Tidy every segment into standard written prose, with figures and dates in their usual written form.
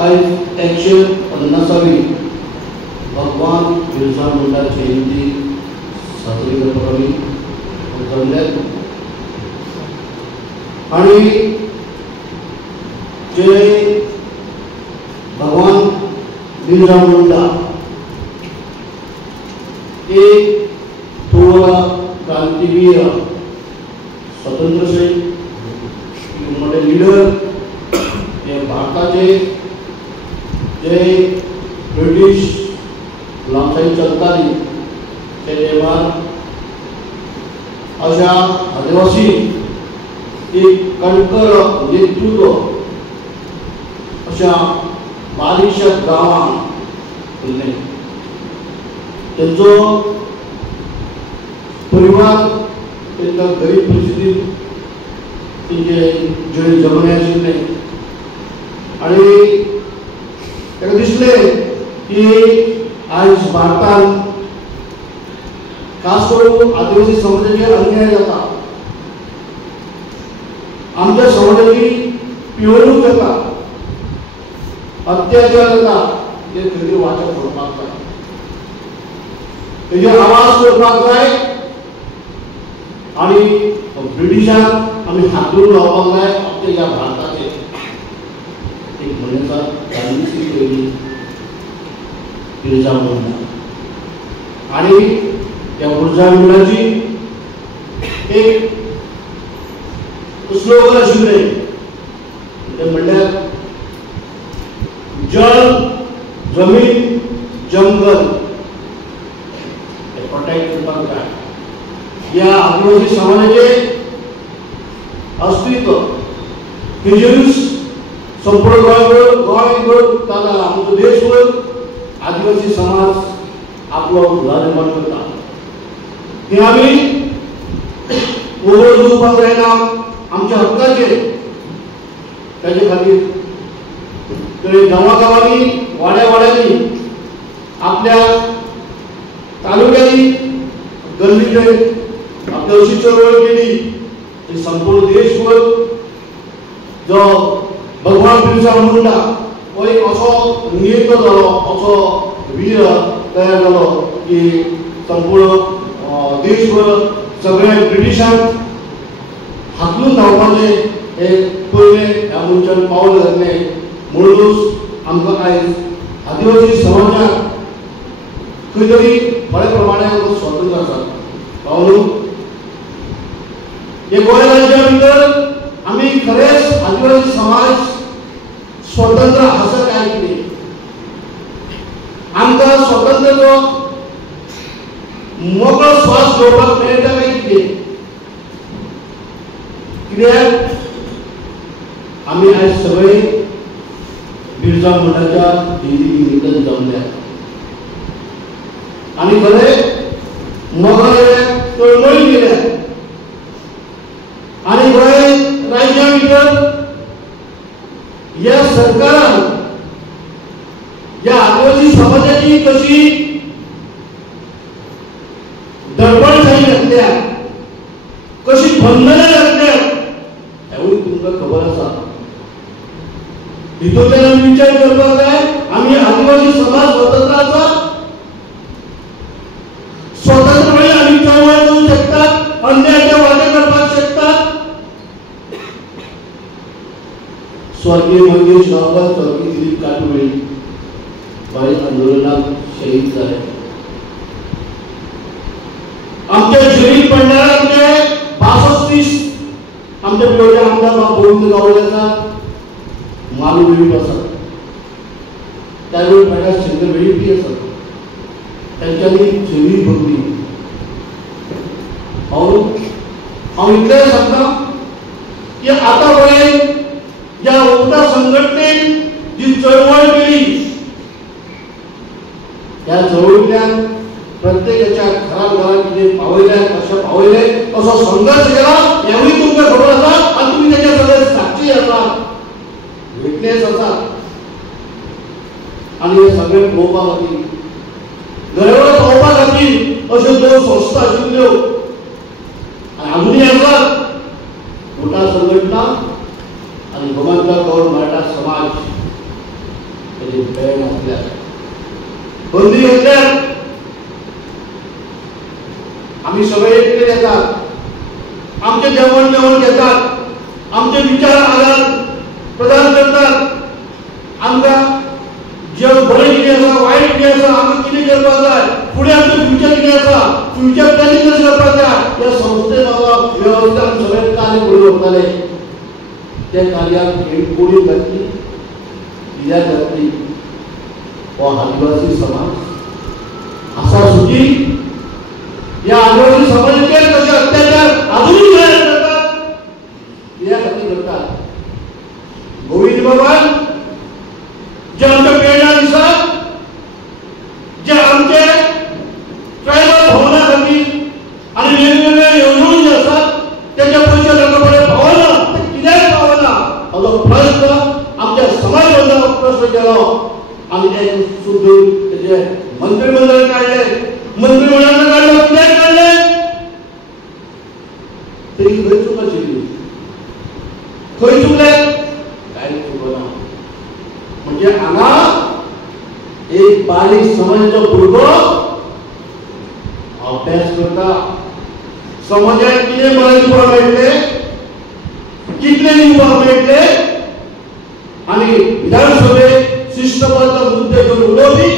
आज 150वी भगवान बिरसा मुंडा जयंती साजरी करपाक आमी जमल्यात आणि जे भगवान बिरसा मुंडा एक थोर क्रांतिवीर स्वतंत्र सैनिक मोठे लीडर हे भारताचे जे ब्रिटिश गुलामशाही चलताली ते तेव्हार अशा आदिवासी एक कणकर नेतृत्व अशा बारीकशा गांवांत केल्लें तेंचो परिवार तेंकां गरीब परिस्थितींत तेंचे जिणे जगणे आशिल्लें आनी ताका दिसलें की आज भारतांत खास करून आदिवासी समाजाचेर अन्याय जाता आमच्या समाजाची पिळवणूक जाता अत्याचार जाता हे खरी वाचा करपाक जाय तेजे आवाज करपाक जाय आणि ब्रिटिशांक आमी हातून लावपाक जाय आपल्या ह्या भारताचेर एक मनीस गांधीची पयली बिरसा मुंडा आणि त्या बिरसा मुंडाची एक स्लोगन आशिल्लें ते म्हणल्यार जल जमीन जंगल हे प्रोटेक्ट करपाक जाय या आदिवासी समाजाचे अस्तित्व हेजेरूच संपूर्ण गोंयभर ताका आमचो देशभर आदिवासी समाज आपलो उदारमान करता हे आमी उगड दिवपाक जायना आमच्या हक्काचेर ताचे खातीर तरी गांवांनी वाड्यांनी आपल्या तालुक्यांनी गल्लीचे आपली अशी चळवळ केली की संपूर्ण देशभर जो भगवान बिरसा मुंडा हो एक असो नेतो जालो असो वीर तयार जालो की संपूर्ण देशभर सगळ्या ब्रिटिशांक हाकलून धांवपाचें हे पयलें ह्या मनशान पावल घातलें म्हणूनच आमकां आयज आदिवासी समाजाक खंय तरी बऱ्या प्रमाणे आमकां स्वातंत्र्य आसा पावलो हे गोंय राज्या भितर आमी खरेंच आदिवासी समाज स्वतंत्र आसा काय कितें आमकां स्वतंत्रचो मोकळो श्वास घेवपाक मेळटा काय कितें कित्याक आमी आयज सगळे बिरसा मुंडाच्या जयंती निमित्तान जमल्या आनी खरें मोगान तळमळी केल्या आनी गोंय राज्या भितर या सरकारान या आदिवासी समाजाची कशी दडपणशाही घातल्या कशी बंधना घातल्या हेवूय तुमकां खबर आसा हितूंतल्यान आमी विचार करपाक जाय आमी आदिवासी समाज स्वतंत्र आसा स्वतंत्रपणे आमी चळवळ करूंक शकतात अन्यायाचे वाटे करपाक शकतात स्वर्गीय मंगेश गांवकर स्वर्गीय दिलीप काटोळे गोंय आंदोलनात शहीद जाले आमच्या शहीद पडणाऱ्यांचे 62 आमच्या पिवळ्या आमदार गोविंद गावडे आसा मालू वेळीप आसा त्यावेळी पडल्या शंकर वेळीपी आसा त्यांच्यानी शहीद भोगली हांव इतलें सांगता की आतां गोंय ज्या उक्ता संघटनेन जी चळवळ केली त्या चळवळींतल्यान प्रत्येकाच्या घरान कितें पावयलें कशें पावयलें असो संघर्ष केला हेवूय तुमकां खबर आसा आनी तुमी तेचे सगळे साक्षी आसात विटनेस आसात आनी हे सगळे पळोवपा खातीर घरावर पावपा खातीर अश्यो 2 संस्था आशिल्ल्यो आनी अजुनूय आसात मोठा संघटना आणि भगवंत गौर मराठा समाज त्याची बँड असल्या बंदी घेतल्यात आम्ही सगळे एकटे येतात, आमचे जेवण घेतात, आमचे विचार आदान प्रदान करतात, आमकां जेवण बरें कितें आसा वायट कितें आसा आमकां कितें करपाक जाय फुडें आमचें फ्युचर कितें आसा फ्युचर प्लॅनिंग कशें करपाक जाय ह्या संस्थेन बाबा वेवस्था आमी सगळे कार्य करून वताले. त्या कार्याक कोणी घातली कित्याक घातली हो आदिवासी समाज आसा सुखी या आदिवासी समाजाचेर कशे अत्याचार अजूनही करतात कित्याक खातीर करतात. गोविंद बाबान जे आमच्या पेडण्या दिसात जे आमचे ट्रायबल भवना खातीर आनी वेगवेगळे योजना जे आसात त्याचे पयशे तांकां बरें पावना ते कित्याक पावना हाचो प्रश्न आमच्या समाज बांधवाक प्रश्न केलो आनी एक सुद्दां तेजे मंत्रिमंडळ काडले. मंत्रिमंडळान काडलो कित्याक काडले तरी खंय चूक आशिल्ली खंय चुकले कांयच चुकना. म्हणजे हांगा एक बारीक समाजाचो भुरगो अभ्यास करता समाजाक कितें बरें दिवपाक मेळटले कितले दिवपाक मेळटले आनी विधानसभेत शिस्तबद्ध मुद्दे घेवन उलोवपी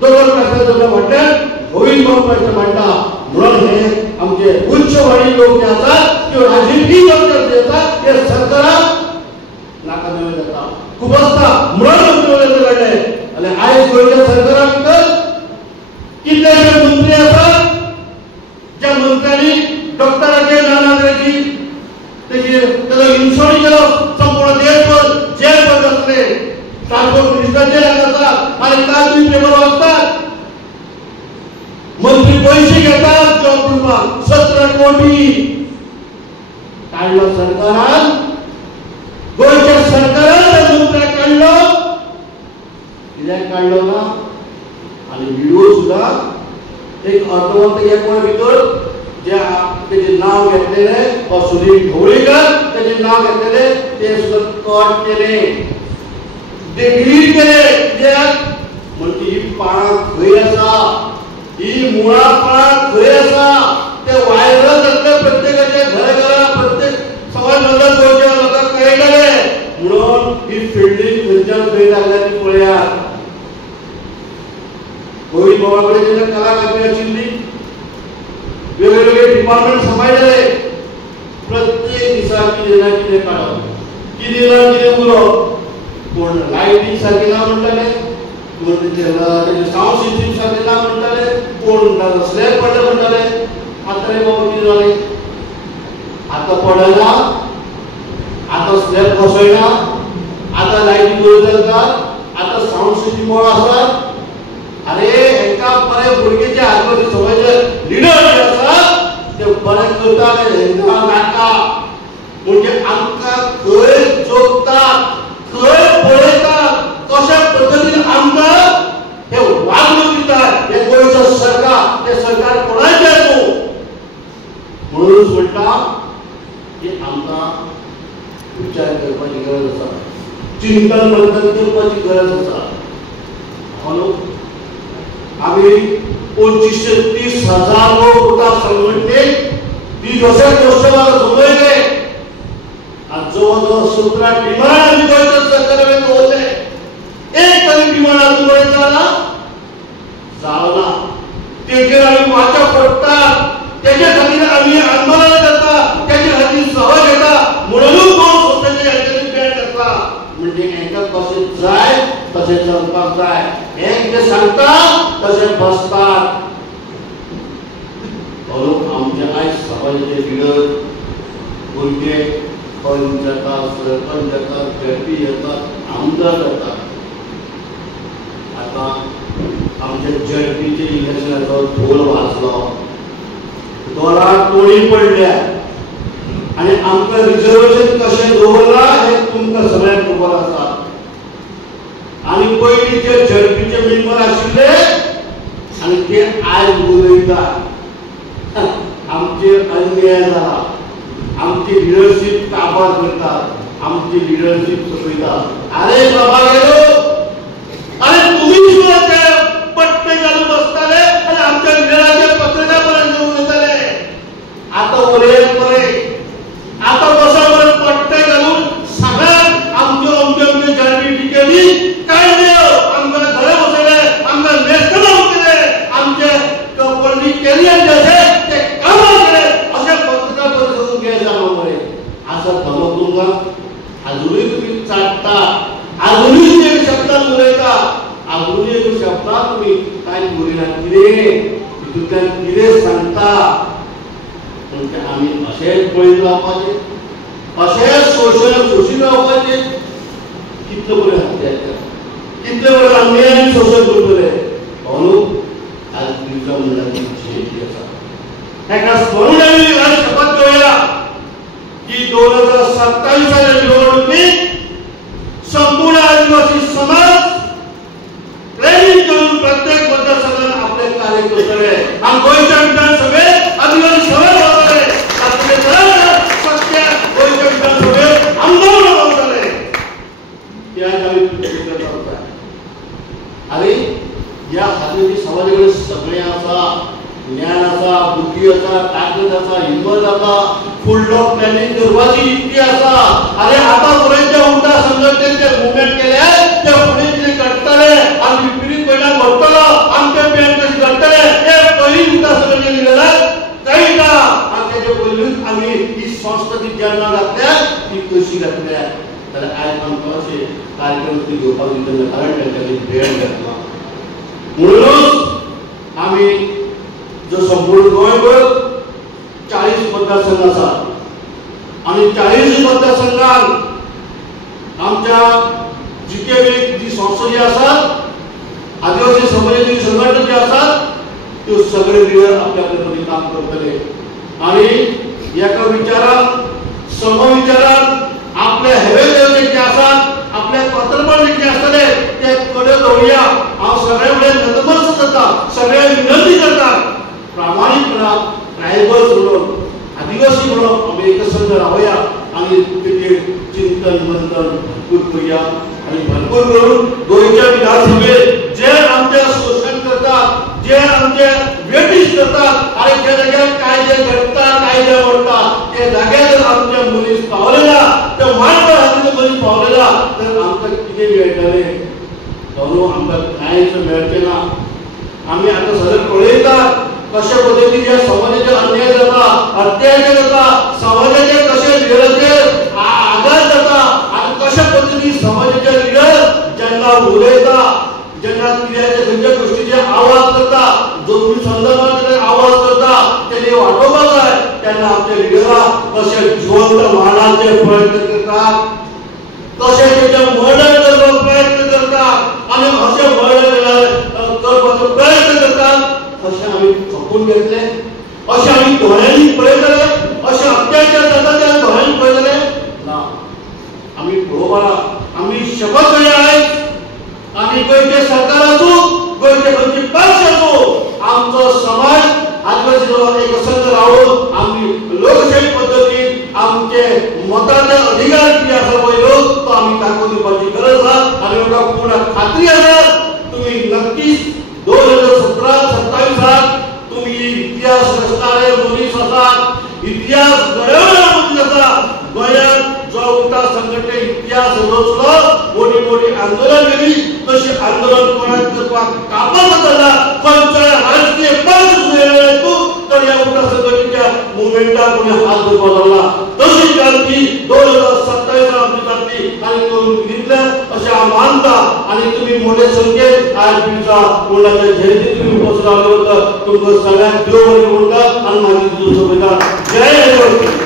दोतोर प्रसाद वाट्यार गोविंद बाबा मांडटा. म्हणून हे आमचे उच्चवाडी लोक जे आसात किंवा राजकीय लोक जे आसात हे सरकाराक नाका नवे जाता खूब आसता म्हणून मंत्रिमंडळ काडले. आनी आयज गोंयच्या सरकारा भितर कितलेशे मंत्री आसात ज्या मंत्र्यांनी डॉक्टराचे नानाग्रेची तेजो इन्शुरन्स केलो संपूर्ण देशभर जेल बंद आसले ट्रान्सपोर्ट मिनिस्टराचे आसात आनी काल तुम्ही पेपर वाचतात मंत्री पैसे घेतात जॉब दिवपाक 17 कोटी काडलो सरकारान गोंयच्या सरकारान मंत्र्याक काडलो कित्याक काडलो ना आनी व्हिडिओ सुद्धा एक अर्धवंत एक वरा भितर जे तेजे नाव घेतलेले वा सुनील ढवळीकर तेजे नाव घेतलेले ते सुद्धा कट केले ते डिलीट केले कित्याक म्हणजे ही पाळां खंय आसा ही मुळां पाळां खंय आसा ते व्हायरल जातले प्रत्येकाचे घरा प्रत्येक समाज बांधव गोंयच्या लोकांक कळटले म्हणून ही फिल्डिंग खंयच्यान खंय लागल्या ती पळयात. गोविंद बाबा कडेन जेन्ना कला अकादमी आशिल्ली वेगवेगळे डिपार्टमेंट सांबाळटाले प्रत्येक दिसा कितें ना कितें काडप कितें ना कितें उलोवप कोण लायटींग सारकें ना म्हणटाले कोण तेजे सावंड सिस्टम सारकें ना म्हणटाले कोण स्लॅब पडले म्हणटाले. आतां रे बाबा कितें जालें आतां पडना आतां स्लॅब बसयना आतां लायटी बऱ्यो जातात आतां सावंड सिस्टम बरो आसा. अरे हेंका बरे भुरगे आदिवासी समाजाचे लिडर जे आसात ते बरें करतात हेंका नाका म्हणजे आमकां खंय जोगतात खंय पळयतात कशा पद्दतीन आमकां हे वागणूक दितात हे गोंयचो सरकार हे सरकार कोणाचें आसूं म्हणूनच म्हणटा की आमकां विचार करपाची गरज आसा चिंतन मंथन करपाची गरज आसा. म्हणून आम्ही 25-30 हजार लोक होता संघटनेत 20 वर्षाला जमवले आणि जवळजवळ 17 डिमांड आम्ही गोंयच्या सरकारान दवरले. एक तरी डिमांड अजून झाला तेजेर आम्ही वाचा पडतात त्याच्या खातीर आम्ही आंदोलन करता त्याच्या खातीर सभा घेता म्हणूनच कोण स्वतःच्या ह्याच्यानी बॅन करता म्हणजे हेंका कशें जाय तशें चलपाक जाय हें कितें सांगता तशें बसतात. म्हणून आमचे आयज समाजाचे लिडर भुरगे पंच जातात सरपंच जातात जडपी जातात आमदार जातात. आता आमच्या जडपीचे इलेक्शनाचो ढोल वाजलो दोराक तोडी पडल्या आणि आमकां रिजर्वेशन कशें दवरलां हें तुमकां सगळ्यांक खबर आसा. आणि पयलीं जे जडपीचे मेंबर आशिल्ले आनी ते आयज उलयतात आमचेर अन्याय जाला आमची लिडरशीप काबार करतात आमची लिडरशीप चुकयतात. अरे बाबा गेलो शब्दात उलयता आगुनी एक शब्दात तुम्ही काय बोलिना कितें तितूंतल्यान कितें सांगता म्हणजे आम्ही अशेंच पळयत रावपाचे अशेंच सोशीत रावपाचे कितले बरें हात्यार कितले बरें अन्याय शोशण करतले म्हणून आज बिरसा मुंडाची जयंती आसा ताका स्मरून आमी आज शपथ घेवया की 2027 निवडणुकीत संपूर्ण आदिवासी समाज प्रेरित करून प्रत्येक मतदारसंघात आपले कार्य करतले आणि गोंयच्या विधानसभेत आदिवासी समाज रावतले आपले सत्य गोंयच्या विधानसभेत आमदार रावतले त्या आमी प्रतिज्ञा करता आणि या हातीची समाजाकडे सगळे आसा ज्ञान आसा बुद्धी आसा ताकद आसा हिम्मत आसा फुडलो प्लॅनिंग करपाची इतकी आसा अरे आता पर्यंत उलटा संघटनेचे मुवमेंट केले ते फुडें कितें घडटले आनी विपरीत परिणाम घडटलो आमचे पेन कशें घडटले हे पयलीं उलटा संघटने लिहिलेलं कळटा आनी तेजे पयलींच आमी ही संस्था जी जन्माक घातल्या ती कशी घातल्या जाल्यार आयज आमकां अशे कार्यक्रम घेवपाक दितना कारण तांकां भेट घातला म्हणूनच आमी जो संपूर्ण गोंयभर 40 मतदारसंघ आसात आणि 40 मतदारसंघात आमच्या जितेवेळी जी संस्था जी आसात आदिवासी समाजाची संघटना जी आसात त्यो सगळे लिडर आपल्या पद्धतीने काम करतले आणि एका विचारात समविचारात आपले हेवे जे आसात आपल्या पात्रपण जे आसतले ते कडे दवरया हांव सगळे कडेन नतमस्तक करता सगळे विनंती करता प्रामाणिकपणा ट्रायबल्स म्हणून आदिवासी म्हणून आम्ही एकसंघ राहूया आणि तेचे चिंतन मंथन भरपूर करूया आणि भरपूर करून गोंयच्या विधानसभेत जे आमचे शोषण करतात जे आमचे वेटीस करतात आणि जे जाग्यार कायदे घडटा कायदे मोडटा ते जाग्यार आमचे मनीस पावलेला ते मांडवर हातीचे मनीस पावलेला तर आमकां कितें मेळटलें म्हणून आमकां कांयच मेळचें ना आमी आतां सगळे पळयतात कशा पद्धतीने या समाजाचे अन्याय जाता अत्याचार जाता समाजाचे कशे लिडराचेर आघात जाता आणि कशा पद्धतीने समाजाचे लिडर ज्यांना उलयता ज्यांना कित्याचे खंयच्या गोष्टीचे आवाज करता जमनी संदर्भात आवाज करता तेणे वाटोवपाक जाय तेन्ना आमचे लिडरा कशे जिवंत मारण्याचे प्रयत्न करतात कशे तेचे मर्डर करपाक प्रयत्न करतात आणि अशे मर्डर करपाचो प्रयत्न करतात अशें आमी खपून घेतले अशें आमी दोळ्यांनी पळयतले अशें अत्याचार जाता ते दोळ्यांनी पळयतले ना आमी पळोवपाक आमी शपथ घेया आयज आमी गोंयचे सरकार आसूं गोंयचे खंयचे पक्ष आसूं आमचो समाज आदिवासी एकसंघ रावून आमी लोकशाही पद्दतीन आमचे मताचे अधिकार कितें आसा पळय तो आमी दाखोवन दिवपाची गरज आसा आनी म्हाका पूर्ण खात्री आसा तुमी नक्कीच 2017-27 तुम्ही इतिहास रचणारे मनीस आसात इतिहास घडवणारे मनीस आसात गोंयांत जो उलटा संघटने इतिहास रचलो मोठी मोठी आंदोलन केली तशी आंदोलन कोणाक करपाक कापास जाता खंयच्याय राजकीय पक्ष सुरू तूं तर या उलटा संघटनेच्या मुवमेंटाक कोणी हात धरपाक लागला तशी क्रांती 2027 आमची जातली आणि करून दितले अशें हांव मानता आणि तुम्ही मोठे संख्येन आज बिरसा मुंडाच्या जयंती तुम्ही उपस्थित रावले तुमकां सगळ्यांक देव बरें म्हणटा आणि मागीर जय आदिवासी